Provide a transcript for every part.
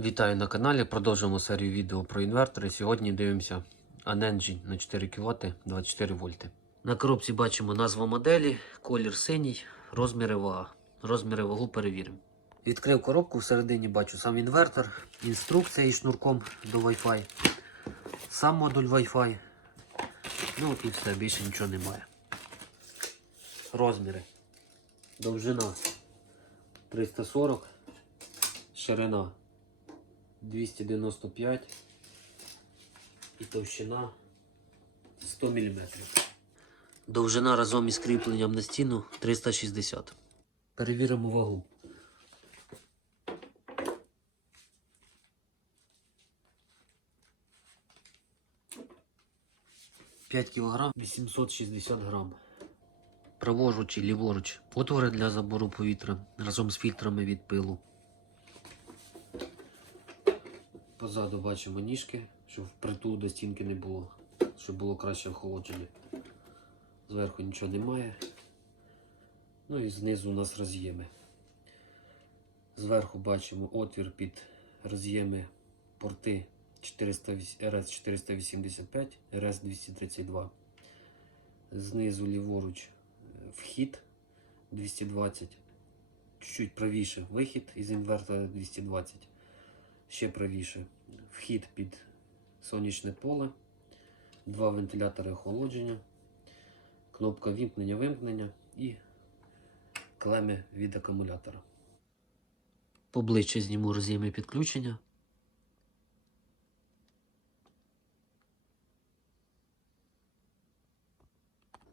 Вітаю на каналі. Продовжуємо серію відео про інвертори. Сьогодні дивимося Anengine на 4 кВт 24 вольти. На коробці бачимо назву моделі, колір синій, розміри вага. Розміри вагу перевіримо. Відкрив коробку, всередині бачу сам інвертор, інструкція із шнурком до Wi-Fi, сам модуль Wi-Fi. Ну і все, більше нічого немає. Розміри. Довжина 340, ширина 295 і товщина 100 мм. Довжина разом із кріпленням на стіну 360. Перевіримо вагу. П'ять кілограм 860 грам. Праворуч і ліворуч. Отвори для забору повітря разом з фільтрами від пилу. Позаду бачимо ніжки, щоб впритул до стінки не було, щоб було краще охолодження. Зверху нічого немає. Ну і знизу у нас роз'єми. Зверху бачимо отвір під роз'єми порти 400, RS485, RS232. Знизу ліворуч е, вхід 220. Чуть-чуть правіше вихід із інвертора 220 ще правіше. Вхід під сонячне поле, два вентилятори охолодження, кнопка вімкнення-вимкнення і клеми від акумулятора. Поближче зніму роз'єми підключення.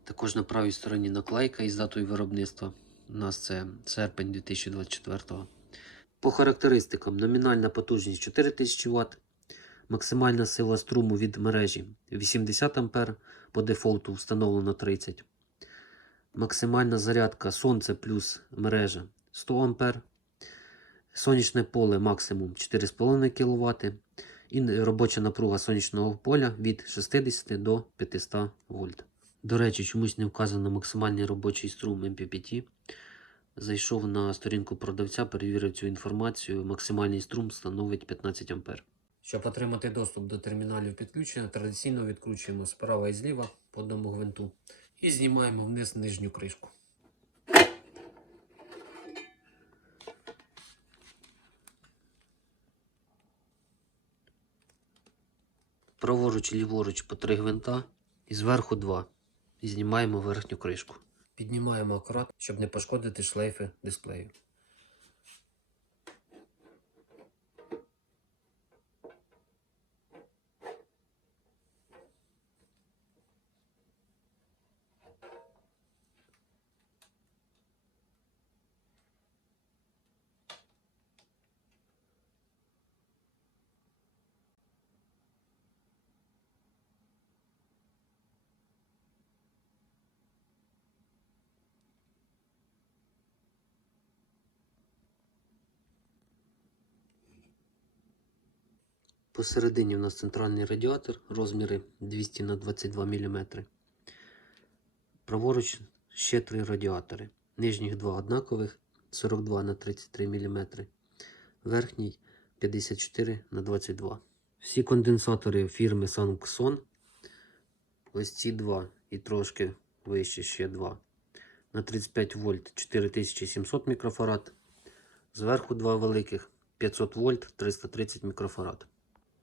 Також на правій стороні наклейка із датою виробництва. У нас це серпень 2024 по характеристикам номінальна потужність 4000 Вт, максимальна сила струму від мережі 80 А, по дефолту встановлено 30 Максимальна зарядка сонце плюс мережа 100 А. Сонячне поле максимум 4,5 кВт. І робоча напруга сонячного поля від 60 до 500 вольт. До речі, чомусь не вказано максимальний робочий струм MPPT. Зайшов на сторінку продавця, перевірив цю інформацію. Максимальний струм становить 15 А. Щоб отримати доступ до терміналів підключення, традиційно відкручуємо справа і зліва по одному гвинту і знімаємо вниз нижню кришку. Праворуч і ліворуч по три гвинта і зверху два. І знімаємо верхню кришку. Піднімаємо акурат, щоб не пошкодити шлейфи дисплею. Посередині у нас центральний радіатор, розміри 200 на 22 мм. Праворуч ще три радіатори. Нижніх два однакових 42 на 33 мм. Верхній 54 на 22 Всі конденсатори фірми Sanxon. Ось ці два і трошки вище ще два. На 35 вольт 4700 мікрофарад. Зверху два великих 500 вольт 330 мікрофарад.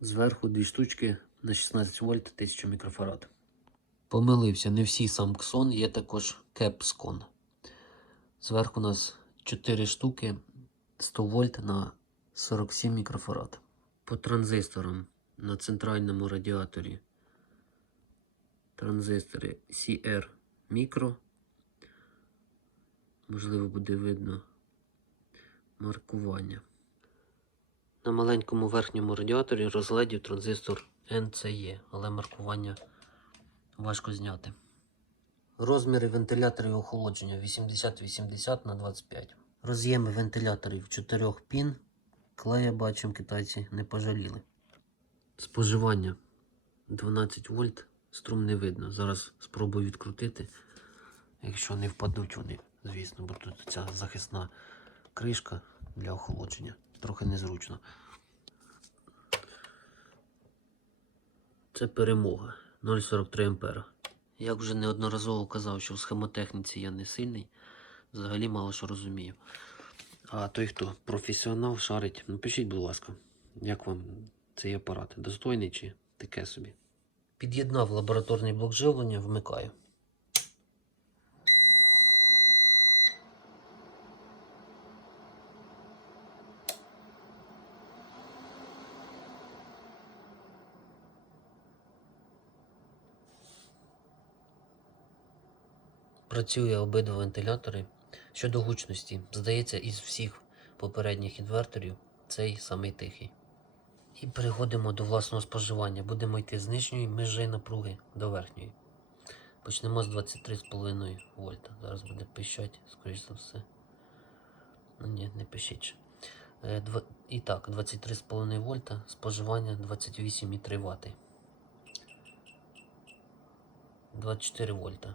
Зверху дві штучки на 16 вольт 1000 мікрофарад. Помилився, не всі Samsung, є також Capscon. Зверху у нас 4 штуки 100 вольт на 47 мікрофарад. По транзисторам на центральному радіаторі транзистори CR Micro. Можливо, буде видно маркування. На маленькому верхньому радіаторі розглядів транзистор NCE, але маркування важко зняти. Розміри вентиляторів охолодження 80-80 на 25. Роз'єми вентиляторів 4 пін. Клея бачимо, китайці не пожаліли. Споживання 12 вольт. Струм не видно. Зараз спробую відкрутити. Якщо не впадуть вони, звісно, бо тут ця захисна кришка для охолодження трохи незручно. Це перемога 0,43 ампера. Як вже неодноразово казав, що в схемотехніці я не сильний, взагалі мало що розумію. А той, хто професіонал шарить, ну, напишіть, будь ласка, як вам цей апарат? Достойний чи таке собі? Під'єднав лабораторний блок живлення, вмикаю. Працює обидва вентилятори. Щодо гучності, здається, із всіх попередніх інверторів цей самий тихий. І переходимо до власного споживання. Будемо йти з нижньої межі напруги до верхньої. Почнемо з 23,5 вольта. Зараз буде пищать, скоріш за все. Ну ні, не пишіть. Е, два- І так, 23,5 вольта, споживання 28,3 Вт. 24 вольта.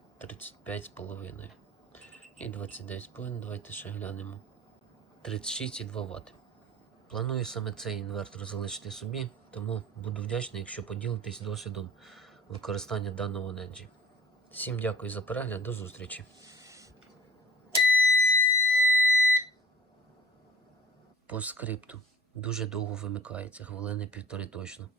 35 з половиною. І 29 з половиною. Давайте ще глянемо. 36,2 Вт. Планую саме цей інвертор залишити собі, тому буду вдячний, якщо поділитесь досвідом використання даного Energy. Всім дякую за перегляд, до зустрічі. По скрипту. Дуже довго вимикається, хвилини півтори точно.